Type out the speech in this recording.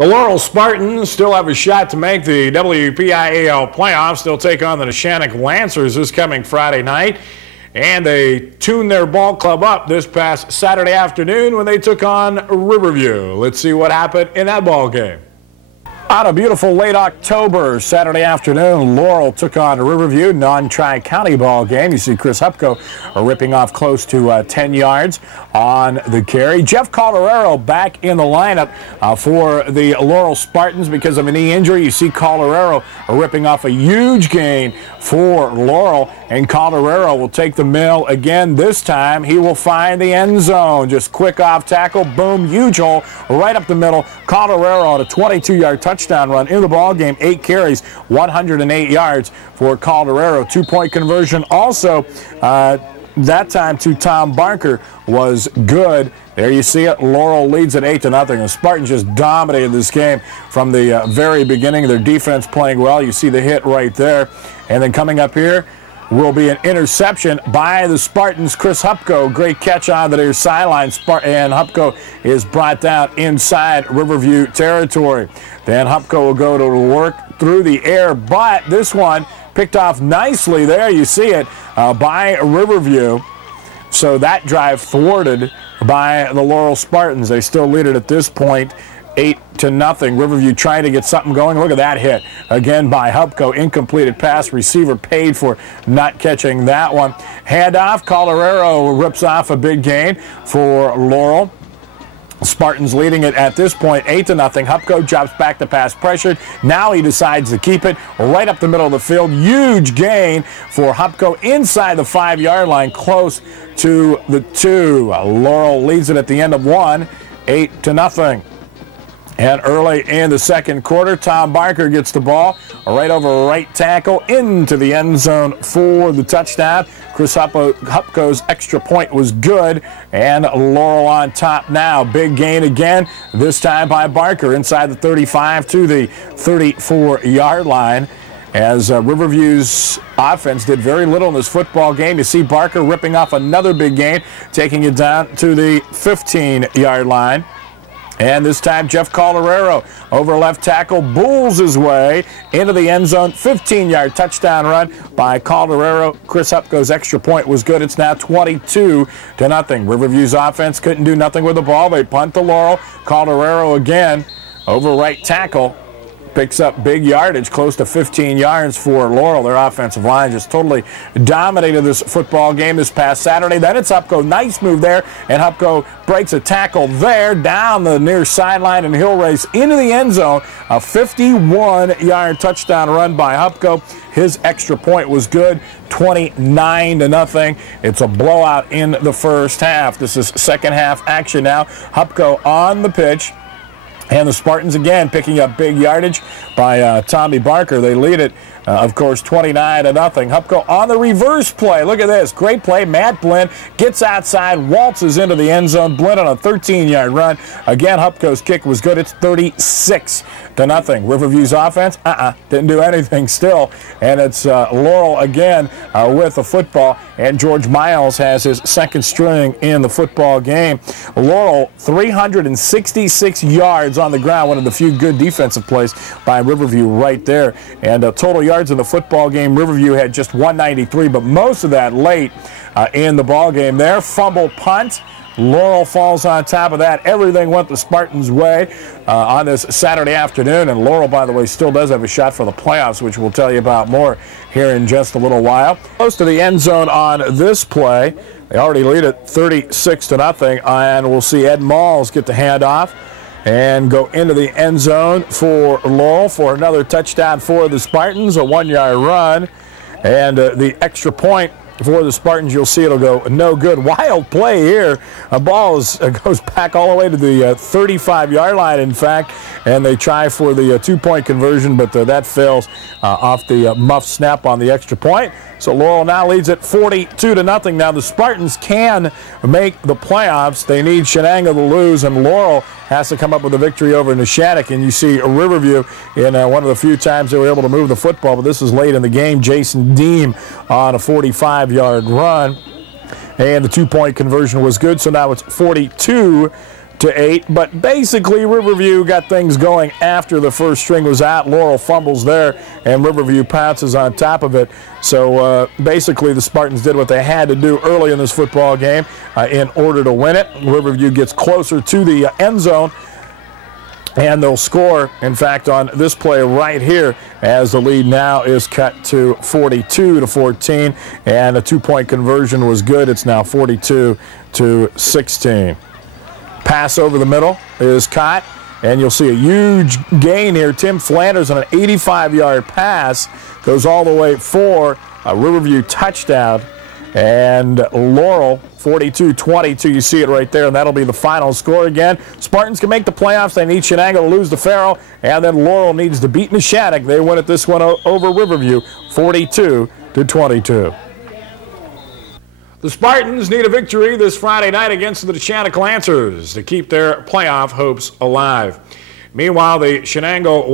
The Laurel Spartans still have a shot to make the WPIAL playoffs. They'll take on the Neshannock Lancers this coming Friday night. And they tuned their ball club up this past Saturday afternoon when they took on Riverview. Let's see what happened in that ball game. On a beautiful late October Saturday afternoon, Laurel took on Riverview, non-tri-county ball game. You see Chris Hupko ripping off close to 10 yards on the carry. Jeff Calderero back in the lineup for the Laurel Spartans because of a knee injury. You see Calderero ripping off a huge gain for Laurel, and Calderero will take the mill again. This time he will find the end zone. Just quick off tackle, boom, huge hole right up the middle. Calderero on a 22-yard touchdown run in the ball game. 8 carries, 108 yards for Calderero. 2-point conversion also that time to Tom Barker was good. There you see it. Laurel leads at 8-0. The Spartans just dominated this game from the very beginning. Their defense playing well. You see the hit right there. And then coming up here will be an interception by the Spartans. Chris Hupko, great catch on the near sideline, and Hupko is brought down inside Riverview territory. Then Hupko will go to work through the air, but this one picked off nicely there. You see it by Riverview. So that drive thwarted by the Laurel Spartans. They still lead it at this point, 8-0. Riverview trying to get something going. Look at that hit again by Hupko. Incompleted pass. Receiver paid for not catching that one. Handoff. Calderero rips off a big gain for Laurel. Spartans leading it at this point, 8-0. Hupko drops back to pass pressured. Now he decides to keep it right up the middle of the field. Huge gain for Hupko inside the 5-yard line, close to the 2. Laurel leads it at the end of 1, 8-0. And early in the second quarter, Tom Barker gets the ball right over right tackle into the end zone for the touchdown. Chris Hupko's extra point was good, and Laurel on top now. Big gain again, this time by Barker inside the 35 to the 34-yard line. As Riverview's offense did very little in this football game. You see Barker ripping off another big gain, taking it down to the 15-yard line. And this time, Jeff Calderero over left tackle bulls his way into the end zone. 15-yard touchdown run by Calderero. Chris Hupko's extra point was good. It's now 22-0. Riverview's offense couldn't do nothing with the ball. They punt to Laurel. Calderero again over right tackle. Picks up big yardage, close to 15 yards for Laurel. Their offensive line just totally dominated this football game this past Saturday. Then it's Hupko. Nice move there, and Hupko breaks a tackle there down the near sideline, and he'll race into the end zone. A 51-yard touchdown run by Hupko. His extra point was good, 29-0. It's a blowout in the first half. This is second half action now. Hupko on the pitch. And the Spartans again picking up big yardage by Tommy Barker. They lead it, of course, 29-0. Hupko on the reverse play. Look at this. Great play. Matt Blinn gets outside, waltzes into the end zone. Blinn on a 13-yard run. Again, Hupko's kick was good. It's 36-0. Riverview's offense, didn't do anything still. And it's Laurel again with the football. And George Miles has his second string in the football game. Laurel, 366 yards on the ground. One of the few good defensive plays by Riverview right there. And total yards in the football game, Riverview had just 193, but most of that late in the ball game there. Fumble punt. Laurel falls on top of that. Everything went the Spartans' way on this Saturday afternoon. And Laurel, by the way, still does have a shot for the playoffs, which we'll tell you about more here in just a little while. Close to the end zone on this play. They already lead it 36-0. And we'll see Ed Malls get the handoff and go into the end zone for Laurel for another touchdown for the Spartans. A 1-yard run. And the extra point for the Spartans, you'll see it'll go no good. Wild play here. A ball goes back all the way to the 35-yard line, in fact, and they try for the 2-point conversion, but that fails off the muff snap on the extra point. So Laurel now leads at 42-0. Now the Spartans can make the playoffs. They need Shenango to lose, and Laurel has to come up with a victory over Neshannock. And you see Riverview in one of the few times they were able to move the football, but this is late in the game. Jason Deem on a 45-yard run. And the 2-point conversion was good, so now it's 42-0. 8. But basically, Riverview got things going after the first string was out. Laurel fumbles there, and Riverview pounces on top of it. So basically, the Spartans did what they had to do early in this football game in order to win it. Riverview gets closer to the end zone, and they'll score, in fact, on this play right here, as the lead now is cut to 42-14, and a two-point conversion was good. It's now 42-16. Pass over the middle is caught, and you'll see a huge gain here. Tim Flanders on an 85-yard pass goes all the way for a Riverview touchdown, and Laurel 42-22. You see it right there, and that'll be the final score again. Spartans can make the playoffs. They need Shenango to lose to Farrell, and then Laurel needs to beat Neshannock. They win it this one over Riverview, 42-22. The Spartans need a victory this Friday night against the Neshannock Lancers to keep their playoff hopes alive. Meanwhile, the Shenango